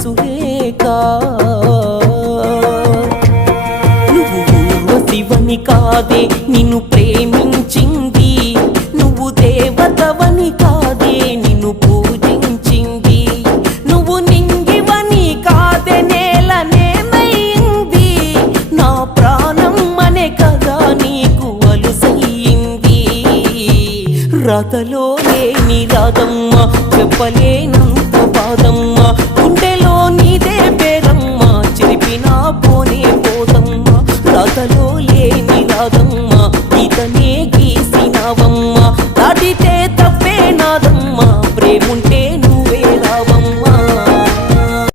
సురేఖ నువ్వు ఊర్వశివని కాదే నిన్ను ప్రేమించింది, నువ్వు దేవతవని కాదే నిన్ను పూజించింది, నువ్వు నింగివని కాదే నేలనేమైంది, నా ప్రాణం అనే కదా నీకు అలుసయ్యింది. రాతలో లేని రాధమ్మ చెప్పలేను